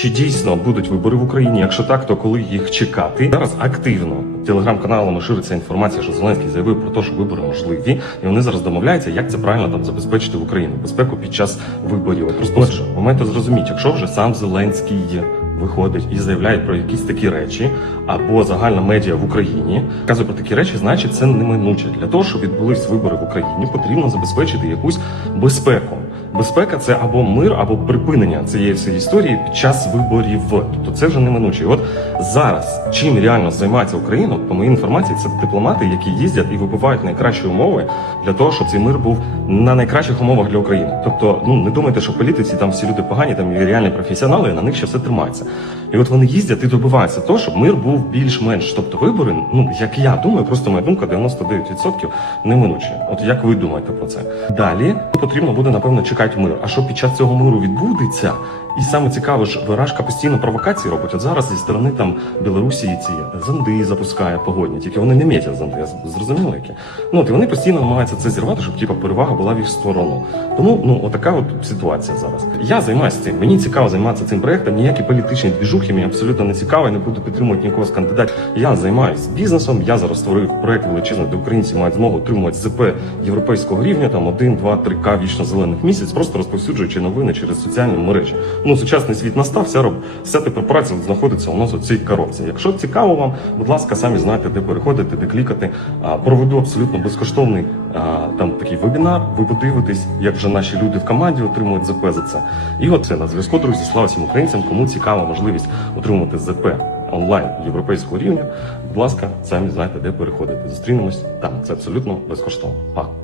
Чи дійсно будуть вибори в Україні? Якщо так, то коли їх чекати? Зараз активно телеграм-каналами шириться інформація, що Зеленський заявив про те, що вибори можливі, і вони зараз домовляються, як це правильно там забезпечити в Україні безпеку під час виборів. Просто моменту зрозуміть, якщо вже сам Зеленський виходить і заявляє про якісь такі речі, або загальна медіа в Україні казує про такі речі, значить це неминуче. Для того, щоб відбулись вибори в Україні, потрібно забезпечити якусь безпеку. Безпека це або мир, або припинення цієї всієї історії під час виборів. Тобто це вже неминуче. І от зараз чим реально займається Україна, по моїй інформації, це дипломати, які їздять і вибивають найкращі умови для того, щоб цей мир був на найкращих умовах для України. Тобто, ну не думайте, що політиці там всі люди погані, там і реальні професіонали, і на них ще все тримається. І от вони їздять і добиваються того, щоб мир був більш-менш. Тобто вибори, ну як я думаю, просто моя думка 99% неминучі. От як ви думаєте про це? Далі потрібно буде напевно чекати мир. А що під час цього миру відбудеться? І саме цікаво ж, Вирашка постійно провокації робить. От зараз зі сторони там Білорусі ці зонди запускає погодні, тільки вони не м'ятять зонди, зрозуміло які. Ну от і вони постійно намагаються це зірвати, щоб типа перевага була в їх сторону. Тому ну отака от ситуація зараз. Я займаюся цим. Мені цікаво займатися цим проектом. Ніякі політичні двіжухи мені абсолютно не цікаво. Я не буду підтримувати нікого з кандидатів. Я займаюся бізнесом. Я зараз створив проект величезний, де українці мають змогу отримувати ЗП європейського рівня, там 1, 2, 3 к вічно зелених місяць, просто розповсюджуючи новини через соціальні мережі. Ну сучасний світ настав, вся роб вся тепер праця знаходиться у нас у цій коробці. Якщо цікаво вам, будь ласка, самі знаєте, де переходити, де клікати. А, Проведу абсолютно безкоштовний а, там такий вебінар. Ви подивитесь, як вже наші люди в команді отримують ЗП за це. І от це на зв'язку, друзі. Слава всім українцям, кому цікава можливість отримувати ЗП онлайн європейського рівня. Будь ласка, самі знаєте, де переходити. Зустрінемось там. Це абсолютно безкоштовно. Па.